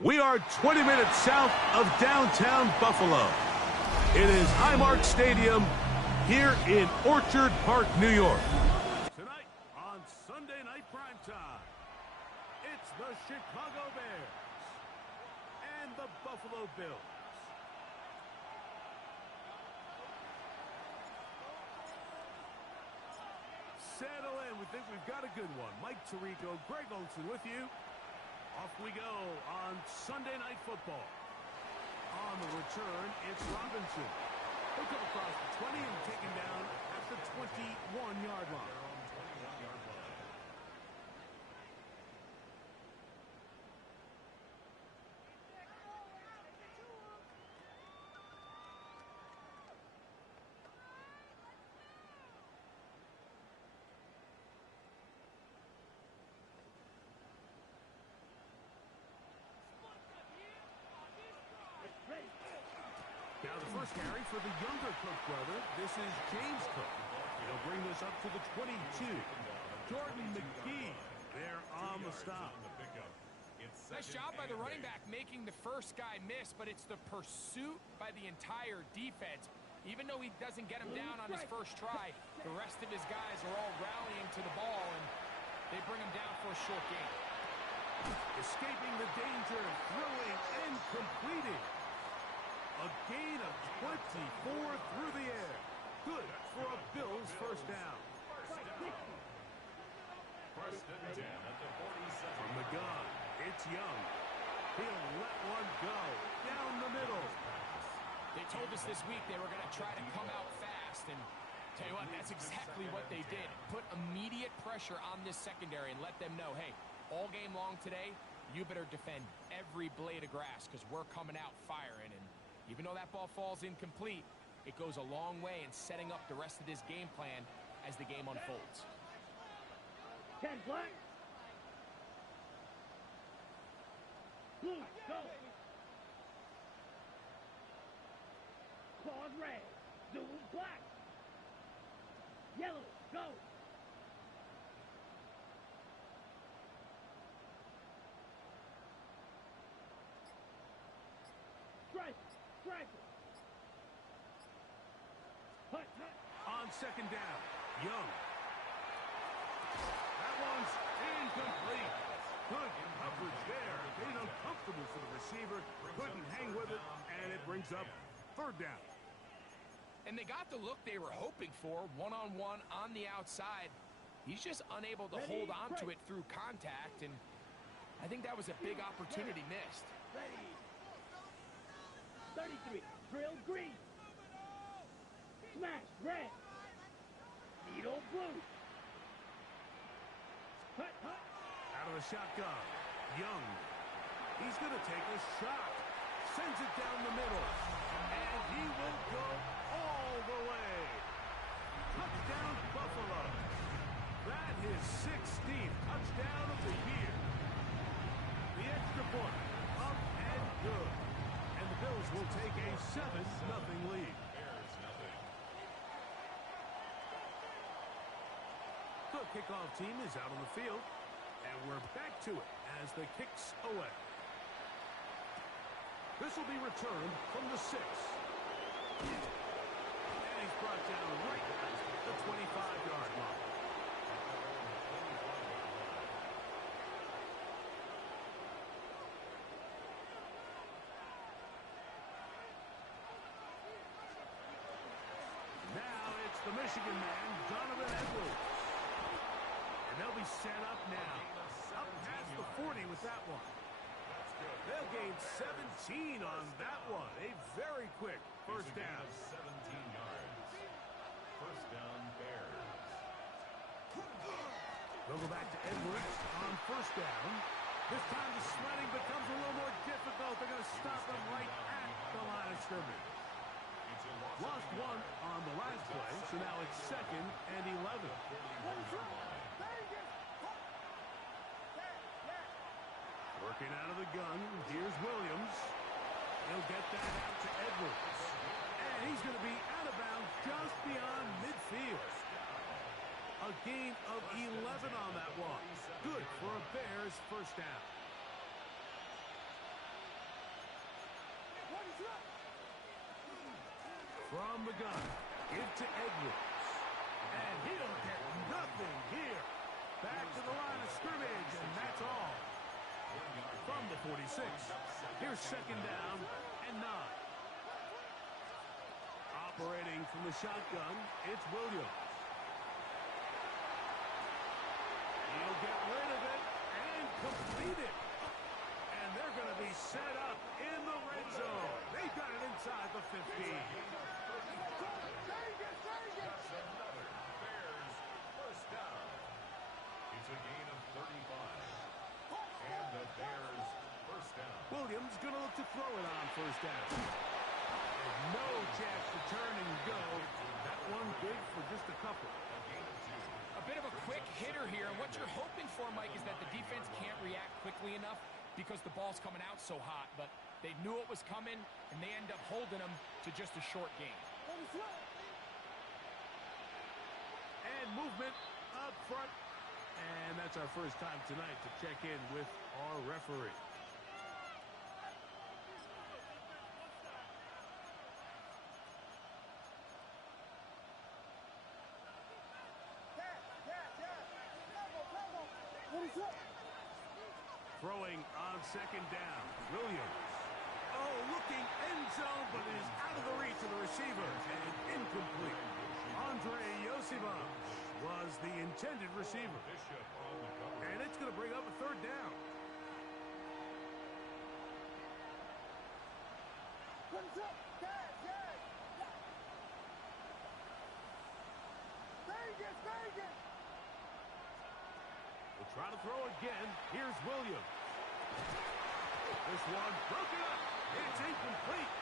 We are 20 minutes south of downtown Buffalo. It is Highmark Stadium here in Orchard Park, New York. Tonight on Sunday Night Primetime, it's the Chicago Bears and the Buffalo Bills. Settle in. We think we've got a good one. Mike Tirico, Greg Olson with you. Off we go on Sunday Night Football. On the return, it's Robinson. He'll come across the 20 and take him down at the 21-yard line. Now the first carry for the younger Cook brother. This is James Cook. He'll bring this up to the 22. Jordan McGee there on the stop. Nice job by the running back making the first guy miss, but it's the pursuit by the entire defense. Even though he doesn't get him down on his first try, the rest of his guys are all rallying to the ball, and they bring him down for a short gain. Escaping the danger, throwing and completing. A gain of 24 through the air. Good for a Bills first down. First and 10 at the 47. From the gun, it's Young. He'll let one go down the middle. They told us this week they were going to try to come out fast, and tell you what, that's exactly what they did. Put immediate pressure on this secondary and let them know, hey, all game long today, you better defend every blade of grass because we're coming out firing. And even though that ball falls incomplete, it goes a long way in setting up the rest of this game plan as the game unfolds. 10 black. Blue, go. Claws red. Zoom black. Yellow, go. Stripe, stripe. Hut, hut. On second down, Young. That one's incomplete. Good coverage there. Made it uncomfortable for the receiver. Couldn't hang with it, and it brings up third down. And they got the look they were hoping for, one-on-one on the outside. He's just unable to hold on to it through contact, and I think that was a big opportunity missed. Ready. 33, drill green. Smash red. Needle blue. Hut, hut. Out of the shotgun, Young. He's going to take a shot. Sends it down the middle. And he will go all the way. Touchdown, Buffalo. That is 16th touchdown of the year. The extra point, up and good. And the Bills will take a 7-0 lead. The kickoff team is out on the field. And we're back to it as the kick's away. This will be returned from the 6. And he's brought down right at the 25-yard line. Now it's the Michigan man, Donovan Edwards. And they'll be set up now. Up past the 40 with that one. They'll gain 17 on that one. A very quick first It's a gain down. of 17 yards. First down, Bears. They'll go back to Edwards on first down. This time the sledding becomes a little more difficult. They're going to stop him right at the line of scrimmage. It's a loss of Lost a one yard. on the last play, so now it's 2nd and 11. Working out of the gun, here's Williams. He'll get that out to Edwards. And he's going to be out of bounds just beyond midfield. A gain of 11 on that one. Good for a Bears first down. From the gun, give to Edwards. And he'll get nothing here. Back to the line of scrimmage, and that's all. From the 46, here's 2nd down and 9. Operating from the shotgun, it's Williams. He'll get rid of it and complete it. And they're going to be set up in the red zone. They've got it inside the 15. That's another Bears first down. It's a gain of 35. And the Bears first down. Williams going to look to throw it on first down. There's no chance to turn and go. That one big for just a couple. A gain of 2. A bit of a quick hitter here, and what you're hoping for, Mike, is that the defense can't react quickly enough because the ball's coming out so hot, but they knew it was coming, and they end up holding them to just a short game. And movement up front. And that's our first time tonight to check in with our referee. Throwing on 2nd down, Williams. Oh, looking end zone, but it is out of the reach of the receiver and incomplete. Andre Yosivach was the intended receiver. Bishop on the cover. And it's going to bring up a 3rd down. We'll try to throw again. Here's Williams. This one broken up. It's incomplete.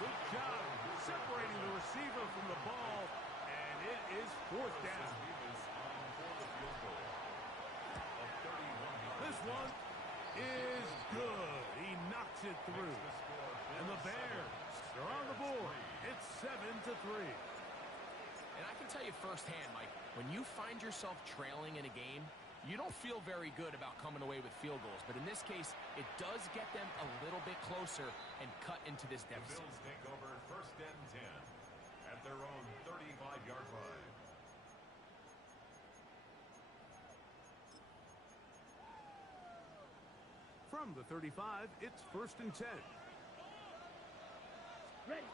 Good job separating the receiver from the ball. And it is 4th down. He was on for the field goal. A 31-yard. This one is good. He knocks it through. And the Bears are on the board. It's 7-3. And I can tell you firsthand, Mike, when you find yourself trailing in a game, you don't feel very good about coming away with field goals. But in this case, it does get them a little bit closer and cut into this The deficit. Bills take over 1st and 10 at their own 35-yard line. From the 35, it's 1st and 10. Ready.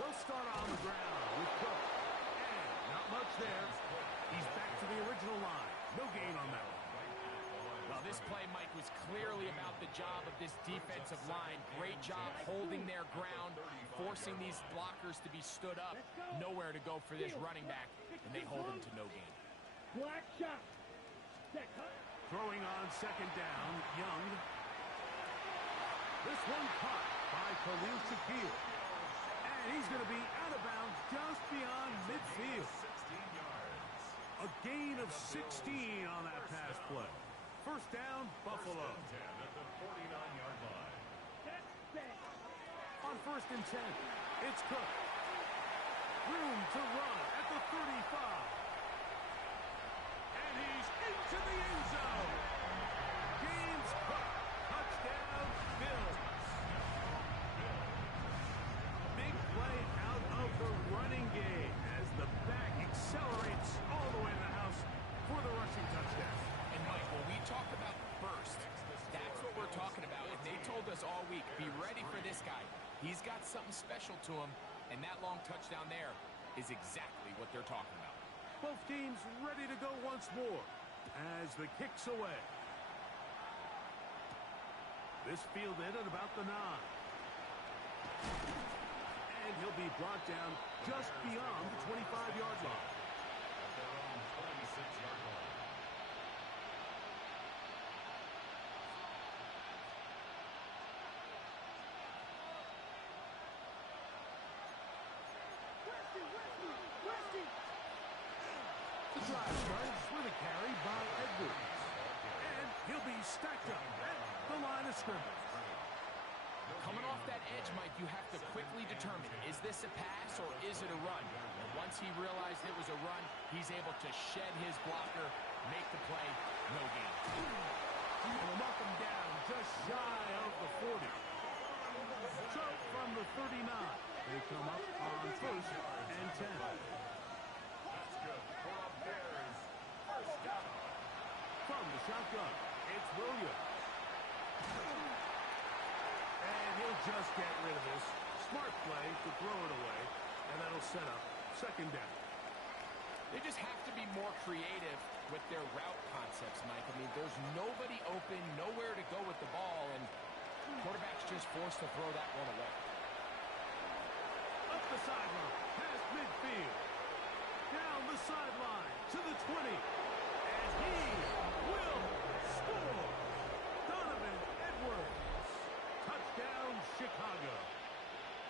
They'll start on the ground with Cook. And not much there. He's back to the original line. No gain on that one. Well, this play, Mike, was clearly about the job of this defensive line. Great job holding their ground, forcing these blockers to be stood up. Nowhere to go for this running back, and they hold him to no gain. Black shot. Set. Throwing on 2nd down, Young. This one caught by Khalil Shakir. And he's going to be out of bounds just beyond midfield. 16 yards. A gain of 16 on that pass play. First down, Buffalo. 1st and 10 at the 49-yard line. Set. On 1st and 10, it's Cook. Room to run at the 35. And he's into the end zone. James Cook, touchdown, Bills. Big play out of the running game as the back accelerates all the way to the house for the rushing touchdown. And, Mike, when we talk about burst, that's what we're talking about. And they told us all week, be ready for this guy. He's got something special to him, and that long touchdown there is exactly what they're talking about. Both teams ready to go once more as the kick's away. This fielded at about the 9. And he'll be brought down just beyond the 25-yard line. At their own 26-yard line. The drive starts with a carry by Edwards. And he'll be stacked up at the line of scrimmage. Coming off that edge, Mike, you have to quickly determine, is this a pass or is it a run? And once he realized it was a run, he's able to shed his blocker, make the play, no gain. And they'll knock him down just shy of the 40. So from the 39, they come up on 1st and 10. That's good for a Bears first down. From the shotgun, it's Williams. And he'll just get rid of this. Smart play to throw it away, and that'll set up 2nd down. They just have to be more creative with their route concepts, Mike. I mean, there's nobody open, nowhere to go with the ball, and quarterback's just forced to throw that one away. Up the sideline, past midfield. Down the sideline to the 20. And he will score. Donovan Edwards. Touchdown, Chicago.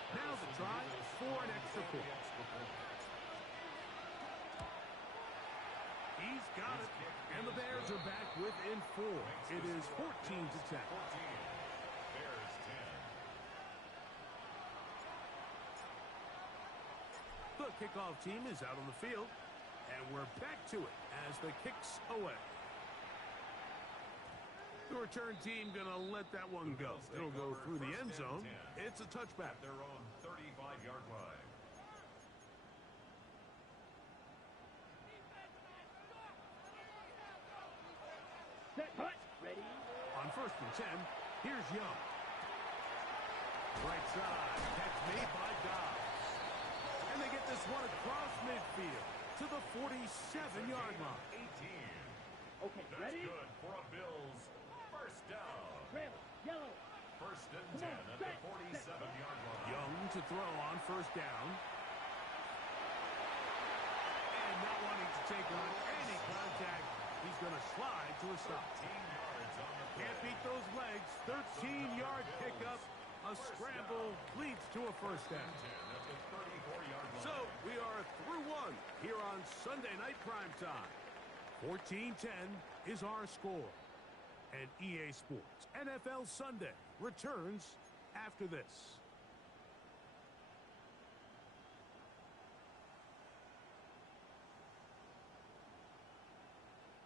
Now the try for an extra point. He's got it. And the Bears are back within 4. It is 14-10. 14. Bears 10. The kickoff team is out on the field, and we're back to it as the kick's away. The return team gonna let that one go. It'll go through the end zone. It's a touchback. At their own 35-yard line. Set, hut, ready. On 1st and 10, here's Young. Right side, catch made by Dobbs. And they get this one across midfield to the 47-yard line. 18. Okay, That's ready. good for a Bills first down. Trail, yellow. 1st and Come 10 on, at the set, 47-yard line. Young to throw on 1st down. And not wanting to take on any contact, he's going to slide to a stop. 13 yards on the play. Can't beat those legs. 13-yard pickup. A scramble leads to a 1st down. 10 at the 34-yard line. So we are through 1 here on Sunday Night Primetime. 14-10 is our score. And EA Sports NFL Sunday returns after this.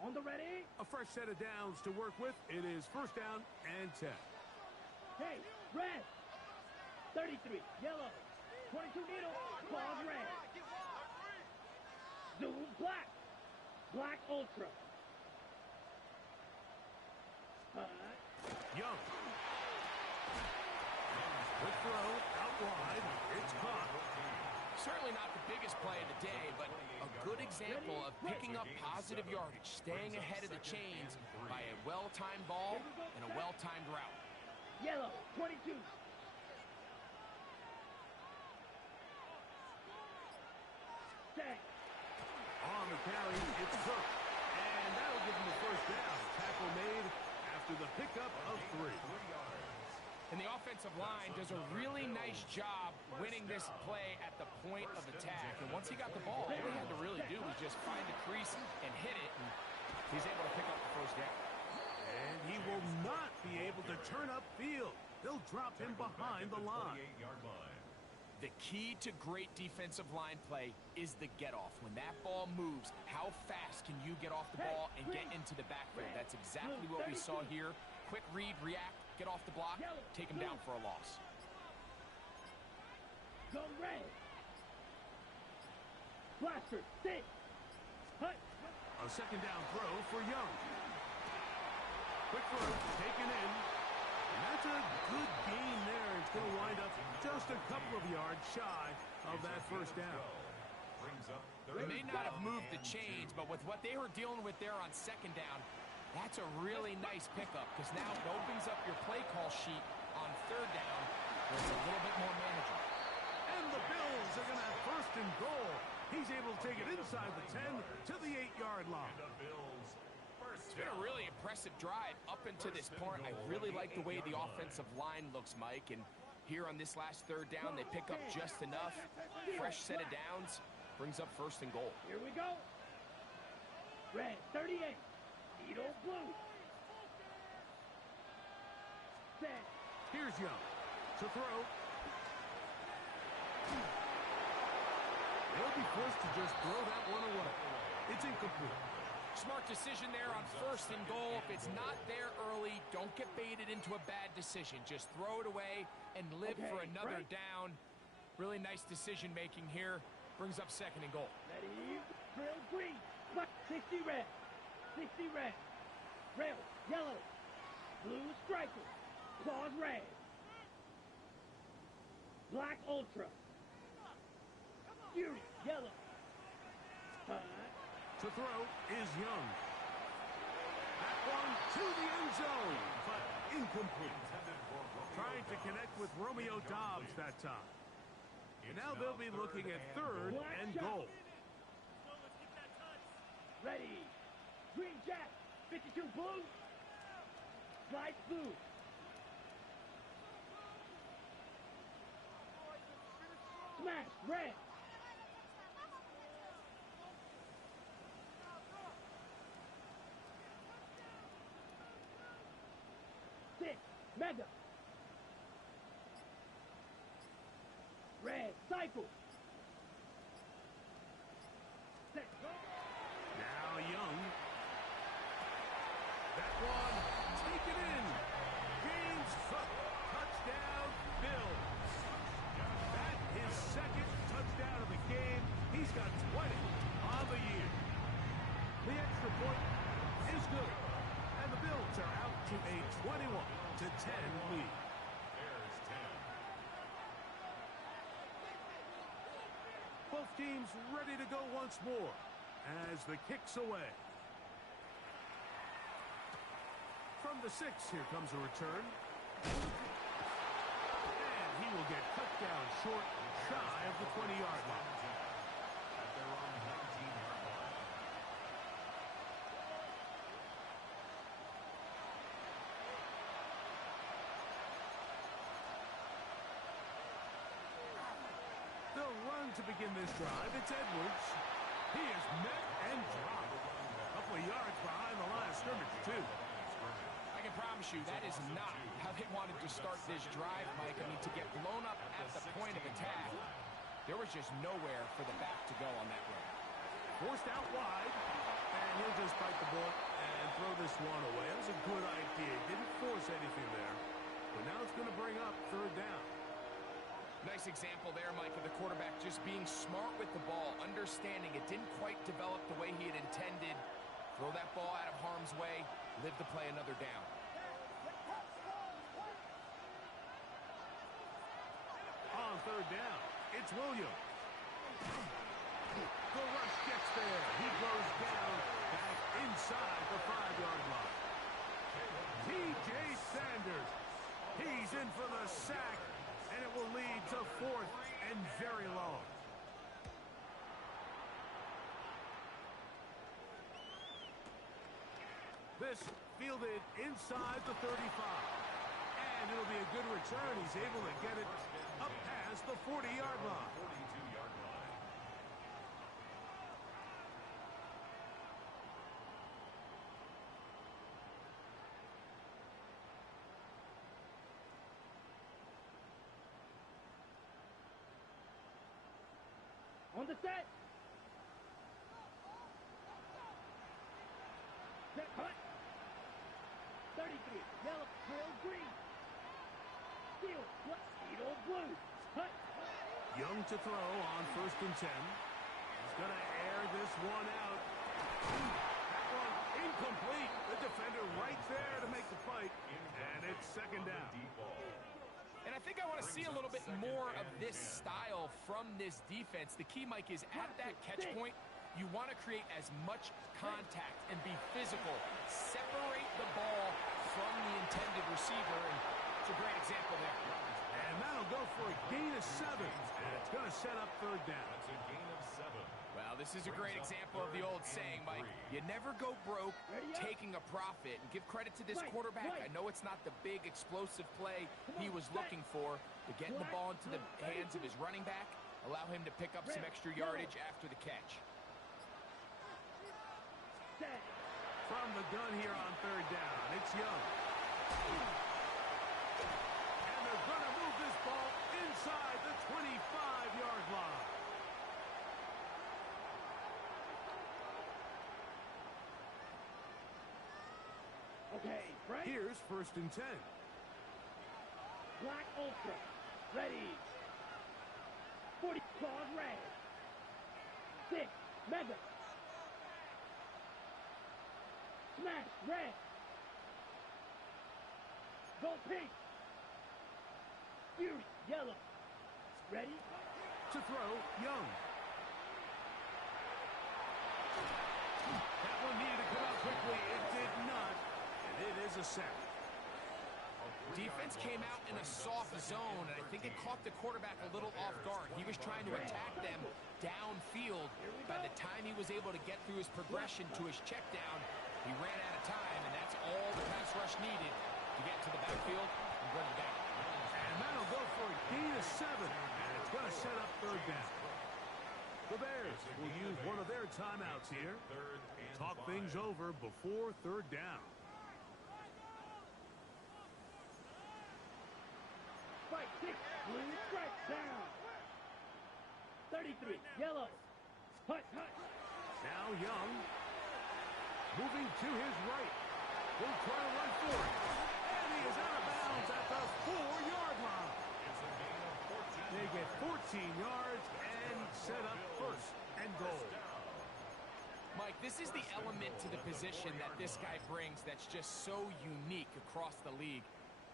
On the ready. A fresh set of downs to work with. It is 1st down and 10. Hey, red. 33, yellow. 22 needle, claws red. Zoom black. Black ultra. Young. Quick throw out wide. It's caught. Certainly not the biggest play of the day, but a good example of picking up positive yardage, staying ahead of the chains by a well-timed ball and a well-timed route. Yellow, 22. Set. On the carry, it's Cook. And that'll give him the 1st down. Tackle made after the pickup of 3. 3 yards. And the offensive line does a really nice job winning this play at the point of attack. And once he got the ball, all he had to really do was just find the crease and hit it. And he's able to pick up the 1st down. And he will not be able to turn upfield. They'll drop him behind the line. 28-yard line. The key to great defensive line play is the get-off. When that ball moves, how fast can you get off the ball and get into the backfield? That's exactly what we saw here. Quick read, react, get off the block, take him down for a loss. Go red. Blaster, sit. Hut. A 2nd down throw for Young. Quick throw, taken in. And that's a good gain there. It's going to wind up just a couple of yards shy of that 1st down. Brings up They may not have moved the chains, but with what they were dealing with there on 2nd down, That's a really nice pickup because now it opens up your play call sheet on third down where it's a little bit more manageable. And the Bills are going to have first and goal. He's able to take it inside the 10 to the 8-yard line. The Bills first It's been a really impressive drive up until this point. I really like the way the offensive line looks, Mike. And here on this last third down, they pick up just enough. Fresh set of downs brings up first and goal. Here we go. Red 38. Needle blue. Set. Here's Young to throw. They'll be forced to just throw that one away. It's incomplete. Smart decision there on first and goal. If it's not there early, don't get baited into a bad decision. Just throw it away and live for another down. Really nice decision making here. Brings up second and goal. Ready. Drill green. 60 red. 60 red. Rail yellow. Blue striker. Claws red. Black ultra. Fury yellow. To throw is Young. That one to the end zone, but incomplete. Trying to connect with Romeo Dobbs that time. And now they'll be looking at third and goal. Ready. Green jack. 52 blue. Slice blue. Smash red. Six mega. Red cycle. Set go. Now Young. That one taken in. Gains touchdown Bills. That his second touchdown of the game. He's got 20 on the year. The extra point is good. And the Bills are out to a 21-10 lead. There's 10. Both teams ready to go once more as the kick's away. From the 6, here comes a return. And he will get cut down short, shy of the 20-yard line. At their own 19-yard line. They'll run to begin this drive. It's Edwards. He is met and dropped. A couple of yards behind the line of scrimmage, too. I can promise you that is not how they wanted to start this drive, Mike. I mean, to get blown up at the point of attack, there was just nowhere for the back to go on that run. Forced out wide, and he'll just bite the bullet and throw this one away. That was a good idea. Didn't force anything there, but now it's going to bring up third down. Nice example there, Mike, of the quarterback just being smart with the ball, understanding it didn't quite develop the way he had intended. Throw that ball out of harm's way, live to play another down. On third down, it's Williams. The rush gets there. He goes down back inside the 5-yard line. T.J. Sanders. He's in for the sack, and it will lead to 4th and very long. This fielded inside the 35. And it'll be a good return. He's able to get it up past the 40-yard line. 42-yard line. On the set. Set cut. 33. Yellow. Trail green. Steel. Needle blue. Cut. Young to throw on 1st and 10. He's going to air this one out. That one incomplete. The defender right there to make the fight. And it's 2nd down. And I think I want to see a little bit more of this style from this defense. The key, Mike, is at that catch point, You want to create as much contact and be physical. Separate the ball from the intended receiver, and it's a great example there. And that'll go for a gain of 7, and it's going to set up third down. That's a gain of 7. Well, this is a great example of the old saying, Mike, you never go broke taking a profit. And give credit to this quarterback. I know it's not the big explosive play he was looking for, but getting the ball into the hands of his running back, allow him to pick up some extra yardage after the catch. From the gun here on third down, it's Young. And they're going to move this ball inside the 25-yard line. Okay, Frank. Here's 1st and 10. Black Ultra. Ready. 40 claws red. 6 Mega. Smash red. Go pink. Fury yellow. Ready. To throw, Young. That one needed to come out quickly. It did not. And it is a sack. Defense came out in a soft zone, and I think it caught the quarterback a little off guard. He was trying to attack them downfield. By the time he was able to get through his progression to his check down, he ran out of time, and that's all the pass rush needed to get to the backfield and bring him down. And that'll go for a gain of 7, and it's going to set up third down. The Bears will use one of their timeouts here. Talk things over before third down. Fight 6 blue strike down. 33 yellow. Hut. Now Young. Moving to his right. He'll try to run for it. And he is out of bounds at the 4-yard line. They get 14 yards and set up 1st and goal. Mike, this is the element to the position that this guy brings that's just so unique across the league.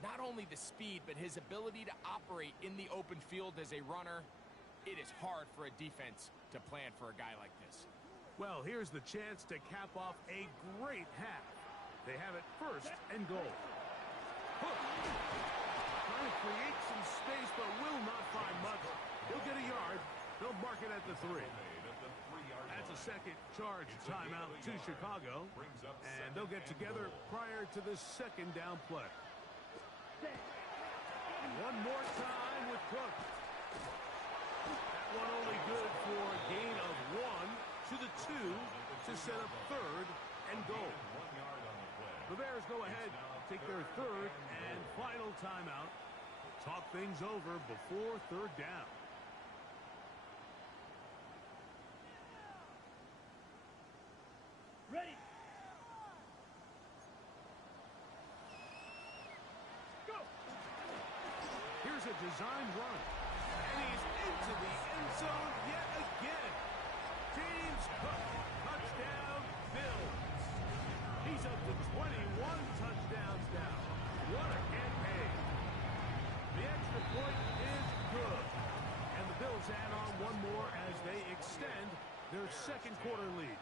Not only the speed, but his ability to operate in the open field as a runner. It is hard for a defense to plan for a guy like this. Well, here's the chance to cap off a great half. They have it 1st and goal. Hook. Trying to create some space, but will not find much. He'll get a yard. They'll mark it at the 3. That's a second charge timeout to Chicago. And they'll get together prior to the 2nd down play. One more time with Cook. That one only good for a gain of 1 to the 2 to set up 3rd and goal. The Bears go ahead, take their 3rd and final timeout. Talk things over before third down. Ready. Go. Here's a design run. And he's into the end zone yet again. James Cook, touchdown, Bills. He's up to 21 touchdowns now. What a campaign. The extra point is good. And the Bills add on one more as they extend their 2nd quarter lead.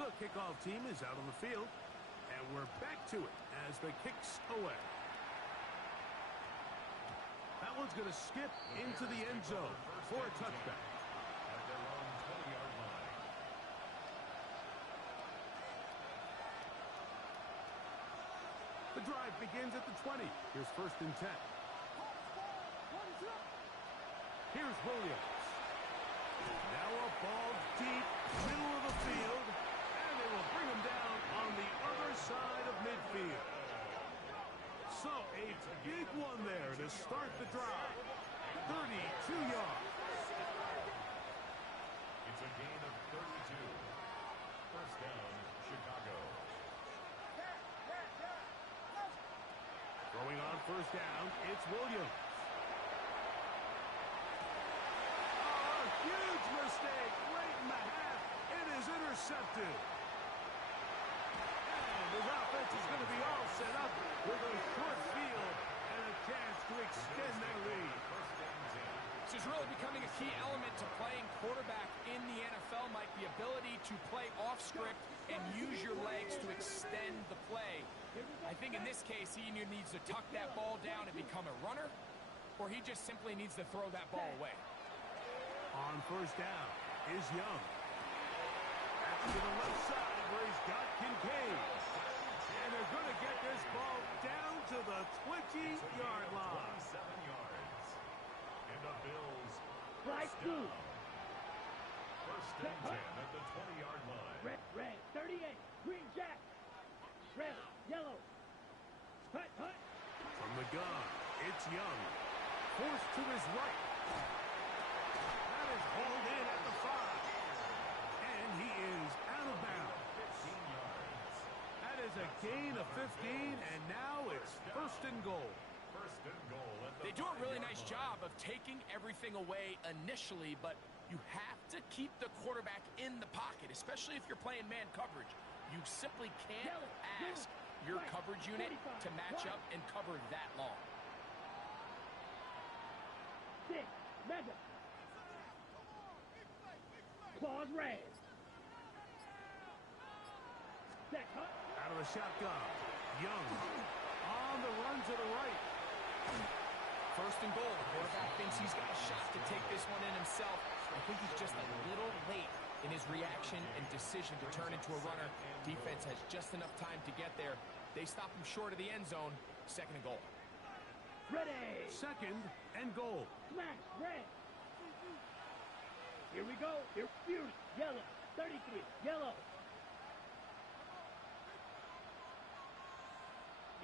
The kickoff team is out on the field. And we're back to it as the kick's away. That one's going to skip into the end zone for a touchback. At their own 20-yard line. The drive begins at the 20. Here's 1st and 10. Here's Williams. Now a ball deep, middle of the field, and they will bring him down on the other side of midfield. So a big one there to start the drive. 32 yards. It's a gain of 32. 1st down, Chicago. Throwing on 1st down, it's Williams. Oh, a huge mistake late in the half. It is intercepted. And his offense is going to be all set up with a short field and a chance to extend their lead. So is really becoming a key element to playing quarterback in the NFL, Mike, the ability to play off script and use your legs to extend the play. I think in this case, he either needs to tuck that ball down and become a runner, or he just simply needs to throw that ball away. On first down is Young. Back to the left side where he's got Kincaid. And they're going to get this ball down to the 20-yard line. 27 yards. And the Bills Flag first two. down. First and 10 at the 20-yard line. Red, 38. Green jack. Red, yellow. Hut. From the gun, it's Young. Forced to his right. That is hauled in at the 5. And he is out of bounds. 15 yards. That is a gain of 15, and now it's first and goal. First and goal at the They do a really 5-yard nice line. job of taking everything away initially, but you have to keep the quarterback in the pocket, especially if you're playing man coverage. You simply can't ask your coverage unit to match up and cover that long. 6. Mega. Claws red. Set. Hut. Out of the shotgun, Young on the run to the right. First and goal. The quarterback thinks he's got a shot to take this one in himself. I think he's just a little late in his reaction and decision to turn into a runner. Defense has just enough time to get there. They stop him short of the end zone. Second and goal. Ready. Second and goal. Smash. Red. Here we go. Here. Fury. Yellow. 33. Yellow.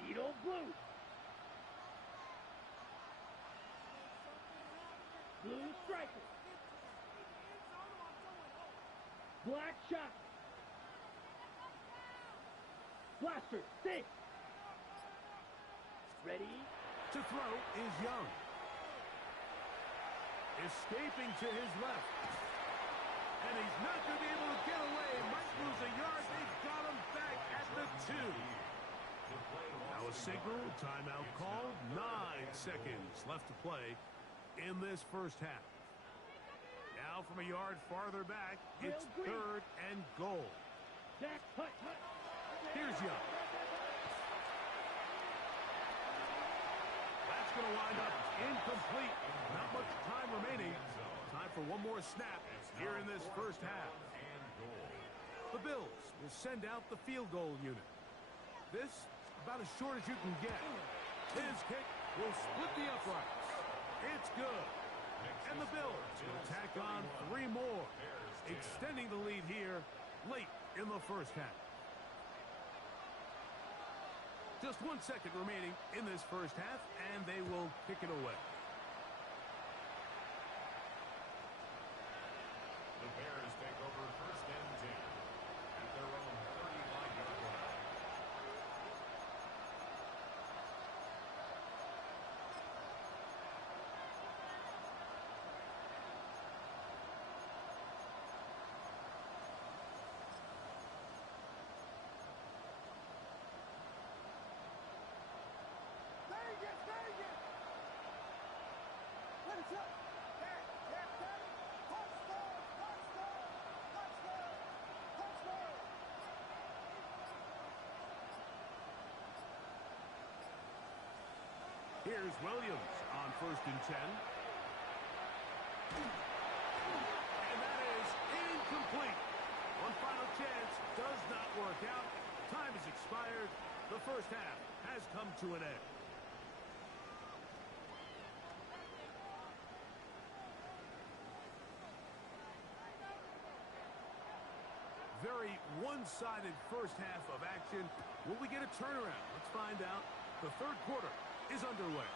Needle blue. Blue striker. Black shot. Blaster. 6. Ready. To throw is Young. Escaping to his left. And he's not going to be able to get away. Might lose a yard. They've got him back at the 2. Now a signal, timeout called. 9 seconds left to play in this first half. Now from a yard farther back, it's third and goal. Jack. Hut. Here's Young. That's going to wind up incomplete. Not much time remaining. Time for one more snap here in this first half. The Bills will send out the field goal unit. This, about as short as you can get. His kick will split the uprights. It's good. And the Bills will tack on 3 more, extending the lead here late in the first half. Just 1 second remaining in this first half, and they will kick it away. The Bears take over first and 10 at their own 35-yard line. Here's Williams on first and 10. And that is incomplete. One final chance does not work out. Time has expired. The first half has come to an end. Very one-sided first half of action. Will we get a turnaround? Let's find out. The third quarter is underway.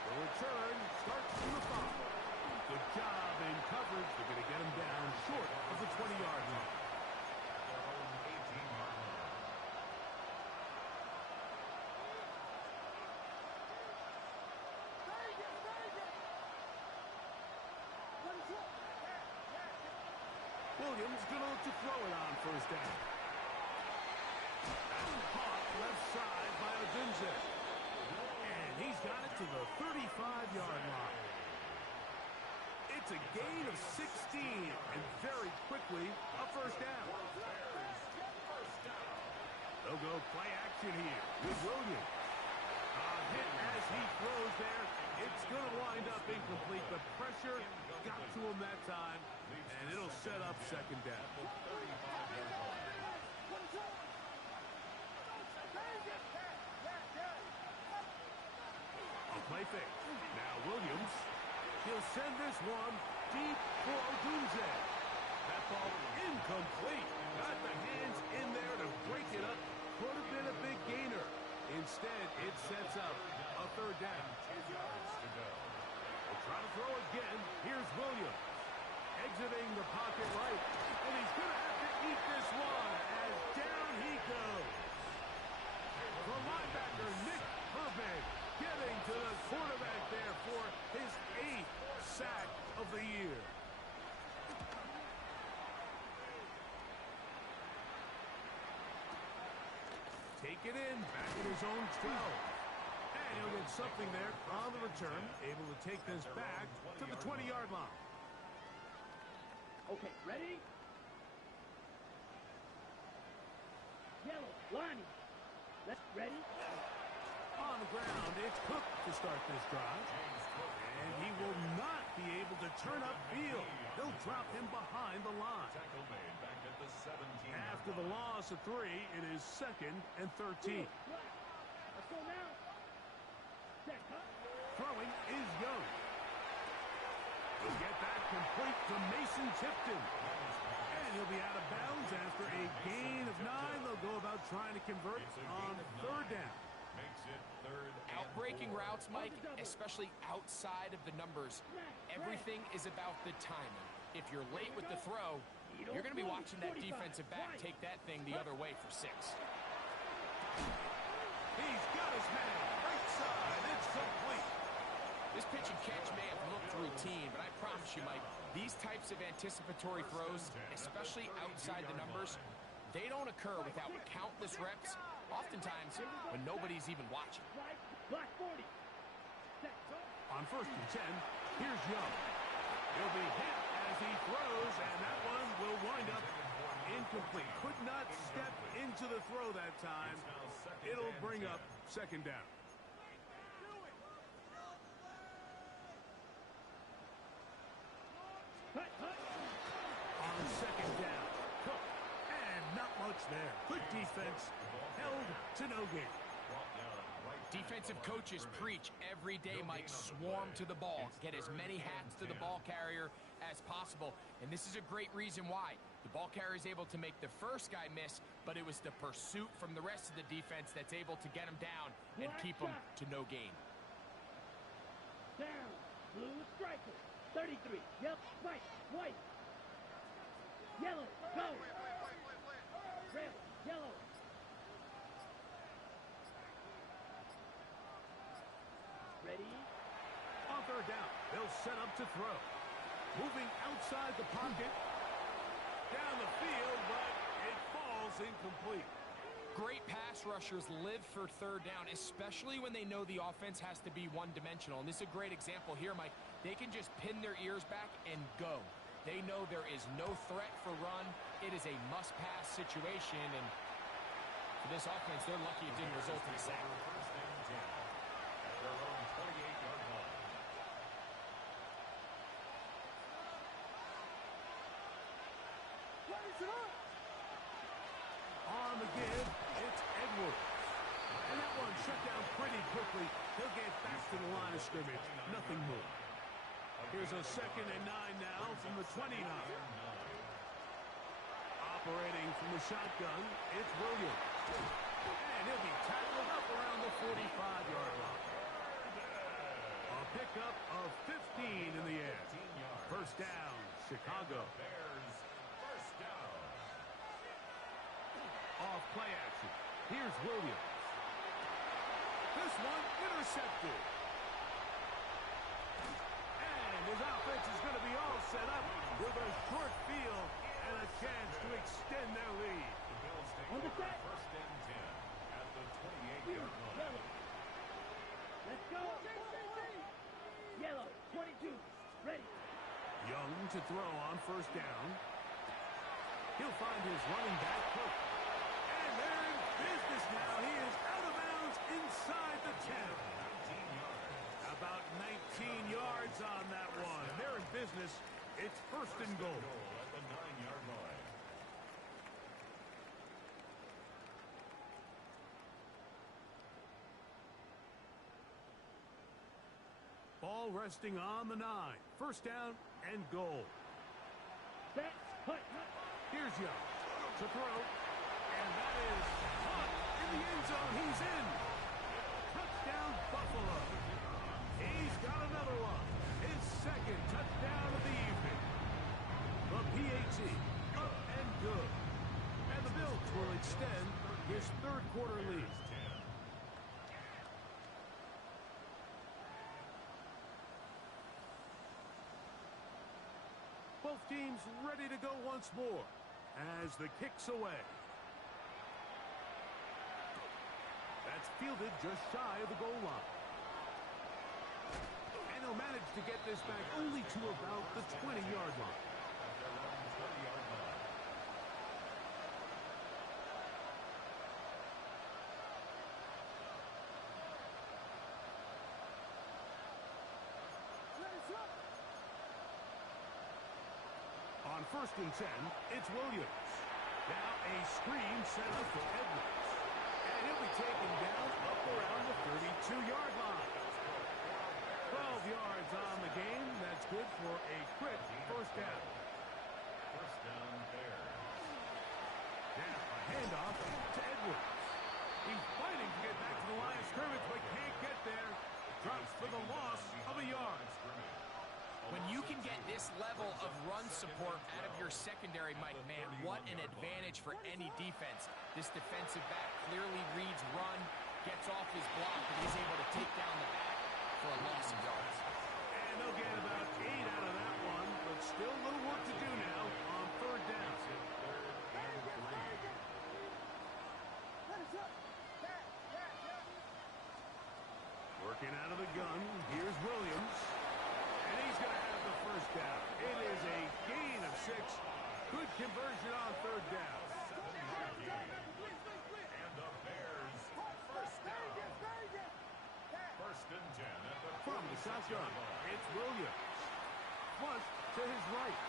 The return starts from the 5. Good job in coverage. They're going to get him down short of the 20-yard line. Their own 18-yard line. Williams going to look to throw it on first down. That's caught left side by Odunze. And he's got it to the 35-yard line. It's a gain of 16, and very quickly, a first down. They'll go play action here with Williams. Hit as he throws there. It's going to wind up incomplete. The pressure got to him that time, and it'll set up second down. A play fake. Now Williams. He'll send this one deep for Odunze. That ball incomplete. Got the hands in there to break it up. Could have been a big gainer. Instead, it sets up a third down. They'll try to throw again. Here's Williams. Exiting the pocket right. And he's going to have to eat this one as down he goes. The linebacker, Nick Herbig, getting to the quarterback there for his 8th sack of the year. Take it in, back in his own 12. And he'll get something there on the return, able to take this back to the 20-yard line. Okay, ready? Yellow, Lonnie. Let's ready. On the ground, it's Cook to start this drive. And he will not be able to turn upfield. They'll drop him behind the line. After the loss of 3, it is 2nd and 13. Let's go now. Set, cut. Throwing is Young. He'll get that complete to Mason Tipton. And he'll be out of bounds after a gain of 9. They'll go about trying to convert on third down. Outbreaking routes, Mike, especially outside of the numbers, everything is about the timing. If you're late with the throw, you're going to be watching that defensive back take that thing the other way for 6. He's got his man. Right side. It's complete. This pitch and catch may have looked routine, but I promise you, Mike, these types of anticipatory throws, especially outside the numbers, they don't occur without countless reps, oftentimes when nobody's even watching. Black 40. Set, cut. On 1st and 10, here's Young. He'll be hit as he throws, and that one will wind up incomplete. Could not step into the throw that time. It'll bring up second down. Cut, cut. On second down, Cook. And not much there. Good defense. Held to no gain. Defensive coaches preach every day, Mike, swarm to the ball. Get as many hats to the ball carrier as possible. And this is a great reason why. The ball carrier is able to make the first guy miss, but it was the pursuit from the rest of the defense that's able to get him down and keep him to no gain. Down. Blue striker. 33. Yep. White. White. Yellow. Go. Red. Yellow. Ready? On third down, they'll set up to throw. Moving outside the pocket. Down the field, but it falls incomplete. Great pass rushers live for third down, especially when they know the offense has to be one-dimensional. And this is a great example here, Mike. They can just pin their ears back and go. They know there is no threat for run. It is a must-pass situation, and for this offense, they're lucky it didn't result in a sack. On the give, it's Edwards. And that one shut down pretty quickly. He'll get back to the line of scrimmage. Nothing more. Here's a 2nd and 9 now from the 29. Operating from the shotgun, it's Williams. And he'll be tackled up around the 45-yard line. A pickup of 15 in the air. First down, Chicago. Off play action. Here's Williams. This one intercepted. And his offense is going to be all set up with a short field and a chance to extend their lead. On the set. First and 10 at the 28-yard line. Yellow. Let's go. Yellow. 22. Ready. Young to throw on first down. He'll find his running back, Cook. And they're in business now. He is out of bounds inside the 10. About 19 yards on that one. They're in business. It's first and goal. At the 9-yard line. Ball resting on the 9. First down and goal. Set. Put. Here's Young to throw. And that is caught in the end zone. He's in. Touchdown, Buffalo. He's got another one. His second touchdown of the evening. The PAT up and good. And the Bills will extend his third quarter lead. Both teams ready to go once more as the kick's away. That's fielded just shy of the goal line. And he'll manage to get this back only to about the 20-yard line. On first and 10, it's Williams. Now a screen set up for Edwards. And he'll be taken down up around the 32-yard line. 12 yards on the game. That's good for a quick first down. First down, Bears. Now a handoff to Edwards. He's fighting to get back to the line of scrimmage, but can't get there. Drops for the loss of a yard. When you can get this level of run support out of your secondary, Mike, man, what an advantage for any defense. This defensive back clearly reads run, gets off his block, and he's able to take down the back for a loss of yards. And they'll get about 8 out of that one, but still a little work to do now on third down. Working out of the gun, here's Williams. And he's going to have the first down. It is a gain of 6. Good conversion on third down. And the Bears first down. First and 10 at the From the shotgun, it's Williams. Flush to his right.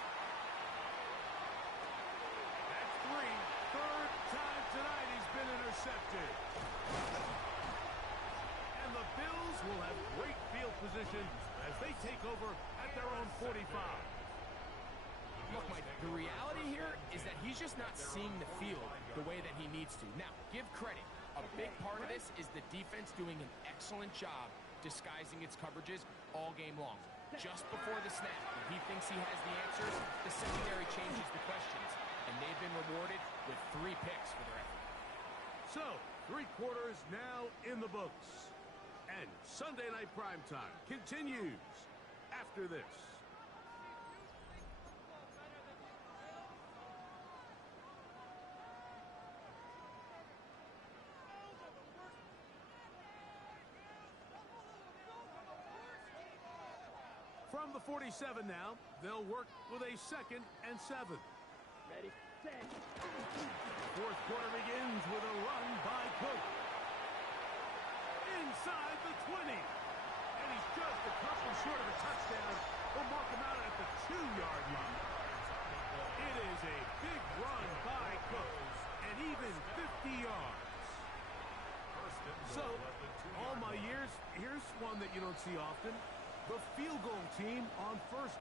That's 3. Third time tonight he's been intercepted. And the Bills will have great field position as they take over at their own 45. Look, Mike, the reality here is that he's just not seeing the field the way that he needs to. Now, give credit. A big part of this is the defense doing an excellent job disguising its coverages all game long. Just before the snap, when he thinks he has the answers, the secondary changes the questions, and they've been rewarded with 3 picks for their effort. So, 3 quarters now in the books. And Sunday Night Primetime continues after this. From the 47 now, they'll work with a 2nd and 7. Ready, set. Fourth quarter begins with a run by Cook. Inside the 20. And he's just a couple short of a touchdown. We'll mark him out at the 2-yard line. It is a big run by Cook. And even 50 yards. So, all my years, here's one that you don't see often. The field goal team on first